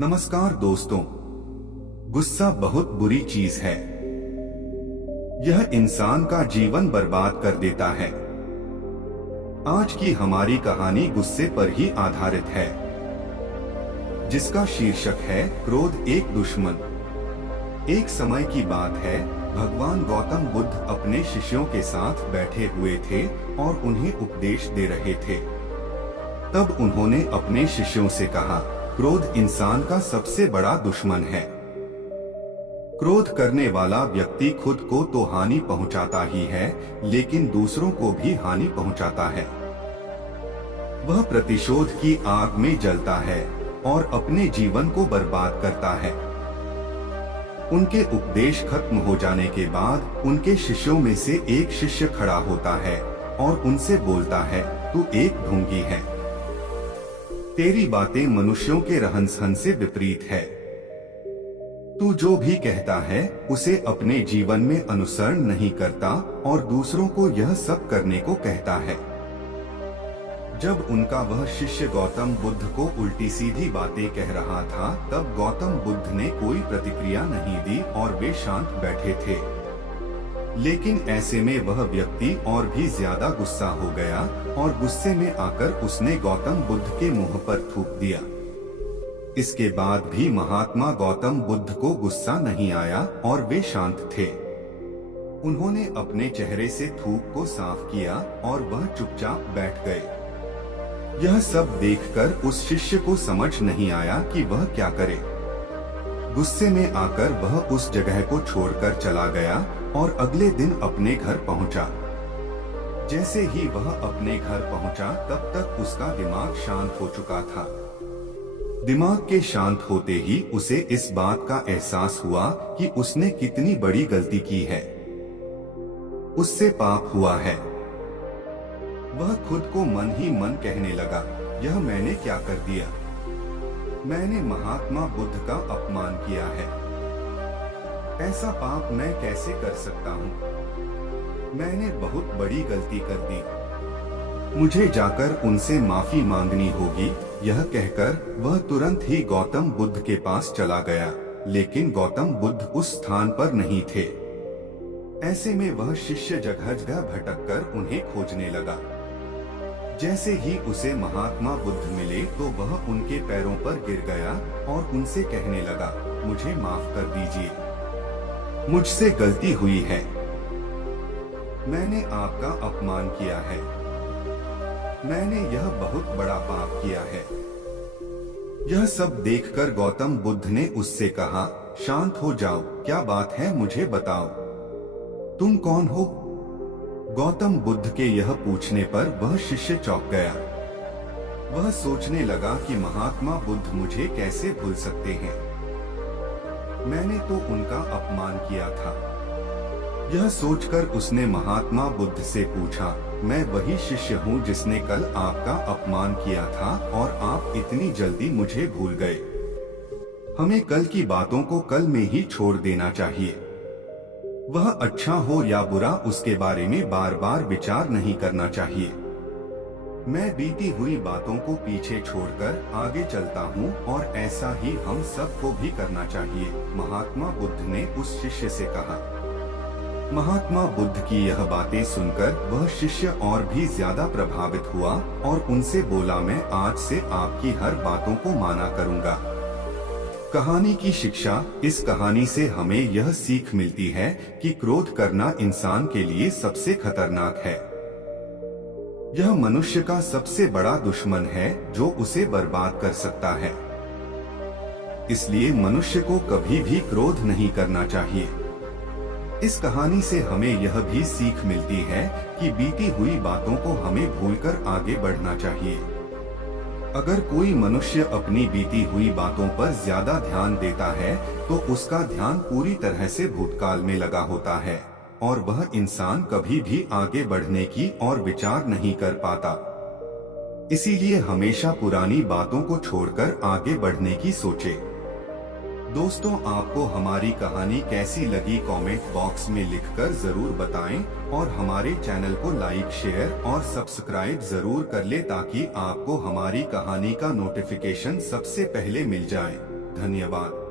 नमस्कार दोस्तों। गुस्सा बहुत बुरी चीज है। यह इंसान का जीवन बर्बाद कर देता है। आज की हमारी कहानी गुस्से पर ही आधारित है, जिसका शीर्षक है क्रोध एक दुश्मन। एक समय की बात है, भगवान गौतम बुद्ध अपने शिष्यों के साथ बैठे हुए थे और उन्हें उपदेश दे रहे थे। तब उन्होंने अपने शिष्यों से कहा, क्रोध इंसान का सबसे बड़ा दुश्मन है। क्रोध करने वाला व्यक्ति खुद को तो हानि पहुंचाता ही है, लेकिन दूसरों को भी हानि पहुंचाता है। वह प्रतिशोध की आग में जलता है और अपने जीवन को बर्बाद करता है। उनके उपदेश खत्म हो जाने के बाद उनके शिष्यों में से एक शिष्य खड़ा होता है और उनसे बोलता है, तू एक ढोंगी है। तेरी बातें मनुष्यों के रहन सहन से विपरीत है। तू जो भी कहता है उसे अपने जीवन में अनुसरण नहीं करता और दूसरों को यह सब करने को कहता है। जब उनका वह शिष्य गौतम बुद्ध को उल्टी सीधी बातें कह रहा था, तब गौतम बुद्ध ने कोई प्रतिक्रिया नहीं दी और वे शांत बैठे थे। लेकिन ऐसे में वह व्यक्ति और भी ज्यादा गुस्सा हो गया और गुस्से में आकर उसने गौतम बुद्ध के मुंह पर थूक दिया। इसके बाद भी महात्मा गौतम बुद्ध को गुस्सा नहीं आया और वे शांत थे। उन्होंने अपने चेहरे से थूक को साफ किया और वह चुपचाप बैठ गए। यह सब देखकर उस शिष्य को समझ नहीं आया कि वह क्या करे। गुस्से में आकर वह उस जगह को छोड़कर चला गया और अगले दिन अपने घर पहुंचा। जैसे ही वह अपने घर पहुंचा, तब तक उसका दिमाग शांत हो चुका था। दिमाग के शांत होते ही उसे इस बात का एहसास हुआ कि उसने कितनी बड़ी गलती की है। उससे पाप हुआ है। वह खुद को मन ही मन कहने लगा, यह मैंने क्या कर दिया? मैंने महात्मा बुद्ध का अपमान किया है। ऐसा पाप मैं कैसे कर सकता हूँ? मैंने बहुत बड़ी गलती कर दी। मुझे जाकर उनसे माफी मांगनी होगी। यह कहकर वह तुरंत ही गौतम बुद्ध के पास चला गया, लेकिन गौतम बुद्ध उस स्थान पर नहीं थे। ऐसे में वह शिष्य जगह जगह भटककर उन्हें खोजने लगा। जैसे ही उसे महात्मा बुद्ध मिले तो वह उनके पैरों पर गिर गया और उनसे कहने लगा, मुझे माफ कर दीजिए, मुझसे गलती हुई है। मैंने आपका अपमान किया है। मैंने यह बहुत बड़ा पाप किया है। यह सब देखकर गौतम बुद्ध ने उससे कहा, शांत हो जाओ, क्या बात है मुझे बताओ, तुम कौन हो? गौतम बुद्ध के यह पूछने पर वह शिष्य चौंक गया। वह सोचने लगा कि महात्मा बुद्ध मुझे कैसे भूल सकते हैं? मैंने तो उनका अपमान किया था। यह सोचकर उसने महात्मा बुद्ध से पूछा, मैं वही शिष्य हूँ जिसने कल आपका अपमान किया था और आप इतनी जल्दी मुझे भूल गए। हमें कल की बातों को कल में ही छोड़ देना चाहिए। वह अच्छा हो या बुरा, उसके बारे में बार बार विचार नहीं करना चाहिए। मैं बीती हुई बातों को पीछे छोड़कर आगे चलता हूँ और ऐसा ही हम सबको भी करना चाहिए, महात्मा बुद्ध ने उस शिष्य से कहा। महात्मा बुद्ध की यह बातें सुनकर वह शिष्य और भी ज्यादा प्रभावित हुआ और उनसे बोला, मैं आज से आपकी हर बातों को माना करूँगा। कहानी की शिक्षा। इस कहानी से हमें यह सीख मिलती है कि क्रोध करना इंसान के लिए सबसे खतरनाक है। यह मनुष्य का सबसे बड़ा दुश्मन है जो उसे बर्बाद कर सकता है। इसलिए मनुष्य को कभी भी क्रोध नहीं करना चाहिए। इस कहानी से हमें यह भी सीख मिलती है कि बीती हुई बातों को हमें भूलकर आगे बढ़ना चाहिए। अगर कोई मनुष्य अपनी बीती हुई बातों पर ज्यादा ध्यान देता है तो उसका ध्यान पूरी तरह से भूतकाल में लगा होता है और वह इंसान कभी भी आगे बढ़ने की और विचार नहीं कर पाता। इसीलिए हमेशा पुरानी बातों को छोड़कर आगे बढ़ने की सोचे। दोस्तों, आपको हमारी कहानी कैसी लगी कमेंट बॉक्स में लिखकर जरूर बताएं और हमारे चैनल को लाइक, शेयर और सब्सक्राइब जरूर कर ले ताकि आपको हमारी कहानी का नोटिफिकेशन सबसे पहले मिल जाए। धन्यवाद।